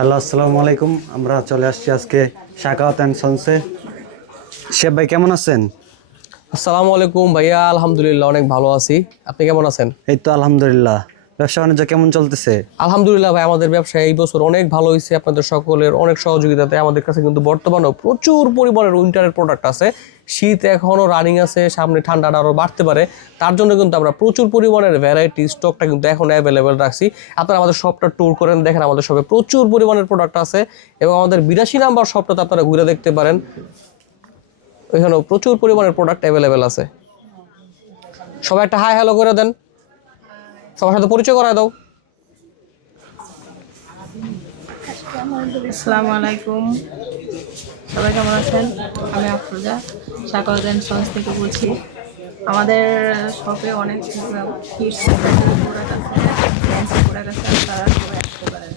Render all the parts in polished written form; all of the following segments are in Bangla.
হ্যালো, আসসালামু আলাইকুম। আমরা চলে আসছি আজকে শাকাওয়াত অ্যান্ড সন্সে। শেফ ভাই কেমন আছেন? আসসালামু আলাইকুম ভাইয়া, আলহামদুলিল্লাহ অনেক ভালো আছি। আপনি কেমন আছেন? এই তো আলহামদুলিল্লাহ। ব্যবসা বাণিজ্য কেমন চলতেছে? আলহামদুলিল্লাহ ভাই, আমাদের ব্যবসা এই বছর অনেক ভালো হয়েছে। আপনাদের সকলের অনেক সহযোগিতাতে আমাদের কাছে কিন্তু বর্তমানেও প্রচুর পরিমাণের উইন্টারের প্রোডাক্ট আছে। শীত এখনও রানিং আছে, সামনে ঠান্ডাটা আরও বাড়তে পারে। তার জন্য কিন্তু আমরা প্রচুর পরিমাণের ভ্যারাইটি স্টকটা কিন্তু এখন অ্যাভেলেবেল রাখছি। আপনারা আমাদের শপটা ট্যুর করেন, দেখেন আমাদের শপে প্রচুর পরিমাণের প্রোডাক্ট আছে এবং আমাদের 82 নাম্বার শপটাতে আপনারা ঘুরে দেখতে পারেন, ওইখানেও প্রচুর পরিমাণের প্রোডাক্ট অ্যাভেলেবেল আছে। সবাই একটা হাই হ্যালো করে দেন, সবার সাথে পরিচয় করায় দাও। আসসালামু আলাইকুম, সবাই কেমন আছেন? আমি আফরোজা, শাকাওয়াত অ্যান্ড সন্স থেকে বলছি। আমাদের শপে অনেক কিডস প্রোডাক্ট আছে, ফ্যান্সি প্রোডাক্ট আছে, আপনারা সবাই আসতে পারেন।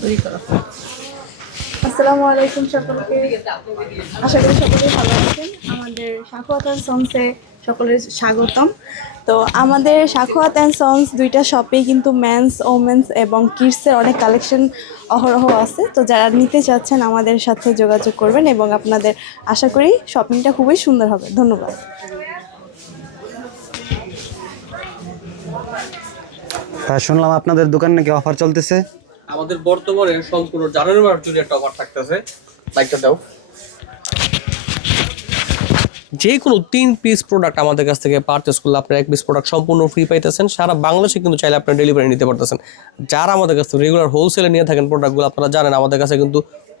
তৈরি করো। আসসালামু আলাইকুম সকলকে, আশা করি সকলেই ভালো আছেন। আমাদের শাখাওয়াত অ্যান্ড সন্সে সকলের স্বাগতম। তো আমাদের শাখাওয়াত অ্যান্ড সন্স দুইটা শপেই কিন্তু মেন্স, ওমেন্স এবং কিডসের অনেক কালেকশন অহরহ আছে। তো যারা নিতে চাচ্ছেন আমাদের সাথে যোগাযোগ করবেন এবং আপনাদের আশা করি শপিংটা খুবই সুন্দর হবে। ধন্যবাদ। শুনলাম আপনাদের দোকানে নাকি অফার চলতেছে। আমাদের বর্তমানে সম্পূর্ণ জানুয়ারি মাস জুড়ে একটা অফার থাকতেছে। লাইকটা দাও। যে কোনো 3 পিস প্রোডাক্ট আমাদের কাছ থেকে পারচেস করলে আপনার 1 পিস প্রোডাক্ট সম্পূর্ণ ফ্রি পাইতেছেন। সারা বাংলাদেশে কিন্তু চাইলে আপনার ডেলিভারি নিতে পারতেছেন। যারা আমাদের কাছ থেকে রেগুলার হোলসেলে নিয়ে থাকেন প্রোডাক্টগুলো, আপনারা জানেন আমাদের কাছে কিন্তু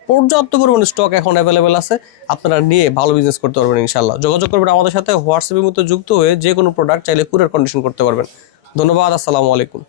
পর্যাপ্ত পরিমাণে স্টক এখন অ্যাভেলেবেল আছে। আপনারা নিয়ে ভালো বিজনেস করতে পারবেন ইনশাল্লাহ। যোগাযোগ করবেন আমাদের সাথে হোয়াটসঅ্যাপের মতো যুক্ত হয়ে যে কোনো প্রোডাক্ট চাইলে কুরিয়ার কন্ডিশন করতে পারবেন। ধন্যবাদ, আসসালামু আলাইকুম।